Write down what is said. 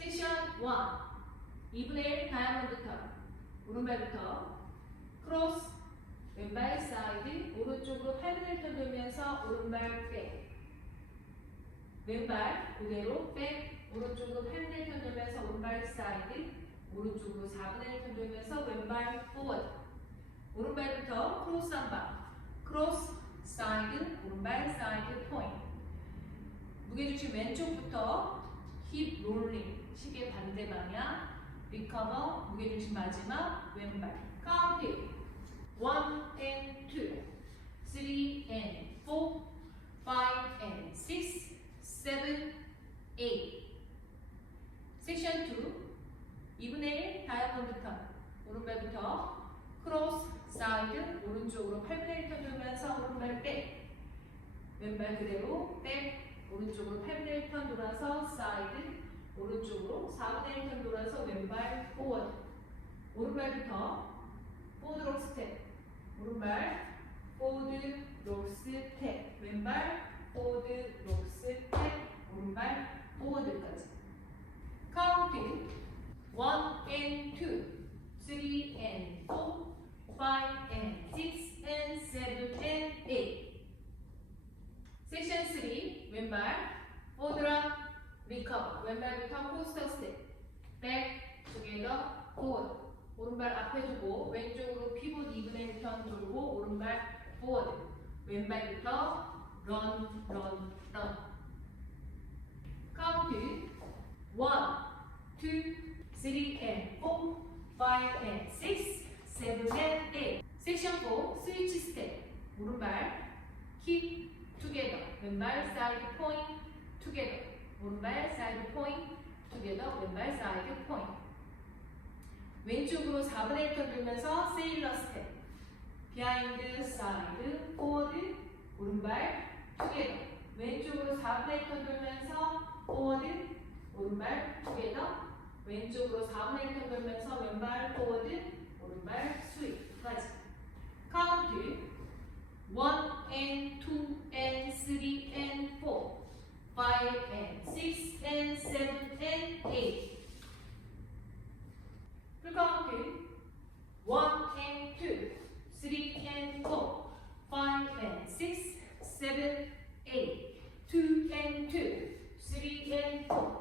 섹션 1 2분의 1 다이아몬드 턴 오른발부터 크로스 왼발 사이드 오른쪽으로 8분의 1턴 돌면서 오른발 백 왼발 그대로 백 오른쪽으로 8분의 1턴 돌면서 오른발 사이드 오른쪽으로 4분의 1턴 돌면서 왼발 포워드 오른발부터 크로스 한방 크로스 사이드 오른발 사이드 포인트 무게중심 왼쪽부터 힙 롤링 시계 반대 방향. 리커버 무게중심 마지막. 왼발. 카운트 1 and 2 3 and 4 5 and 6 7 8 섹션 2 2분의 1 다이아몬드 턴 오른발부터 크로스 사이드 오른쪽으로 8분의 1턴 돌면서 오른발 백. 왼발 그대로 백 오른쪽으로 8분의 1턴 돌아서 사이드 오른쪽으로 4분의 1턴 돌아서 왼발 포워드 오른발부터 포워드 록 스텝 오른발 포워드 록 스텝 왼발 포워드 록 스텝 오른발 포워드까지. 카운트 1 and 2 3 and 4 5 and 6 and 7 and 8 섹션 3 왼발 포드랍 리커버. 왼발부터 포스터 스텝. 백 투게더 포워드. 오른발 앞에 두고 왼쪽으로 피봇 2분의 1턴 돌고 오른발 포워드. 왼발부터 런, 런, 런. 카운트 1, 2, 3 and 4 5 and 6 7 and 8 섹션 4 스위치 스텝 오른발 킥 투게더 왼발 사이드 포인트 투게더 오른발 사이드 포인트 투게더 왼발 사이드 포인트 왼쪽으로 4분의 1턴 돌면서 세일러 스텝 비하인드 사이드 포워드 오른발 투게더 왼쪽으로 4분의 1턴 돌면서 포워드 오른발 투게더 왼쪽으로 4분의 1턴 돌면서 왼발 포워드 오른발 스윗까지. 카운트 1 and 2 and 3 and 4, 5 and 6 and 7 and 8. Recounting 1 and 2, 3 and 4, 5 and 6, 7, 8, 2 and 2, 3 and 4.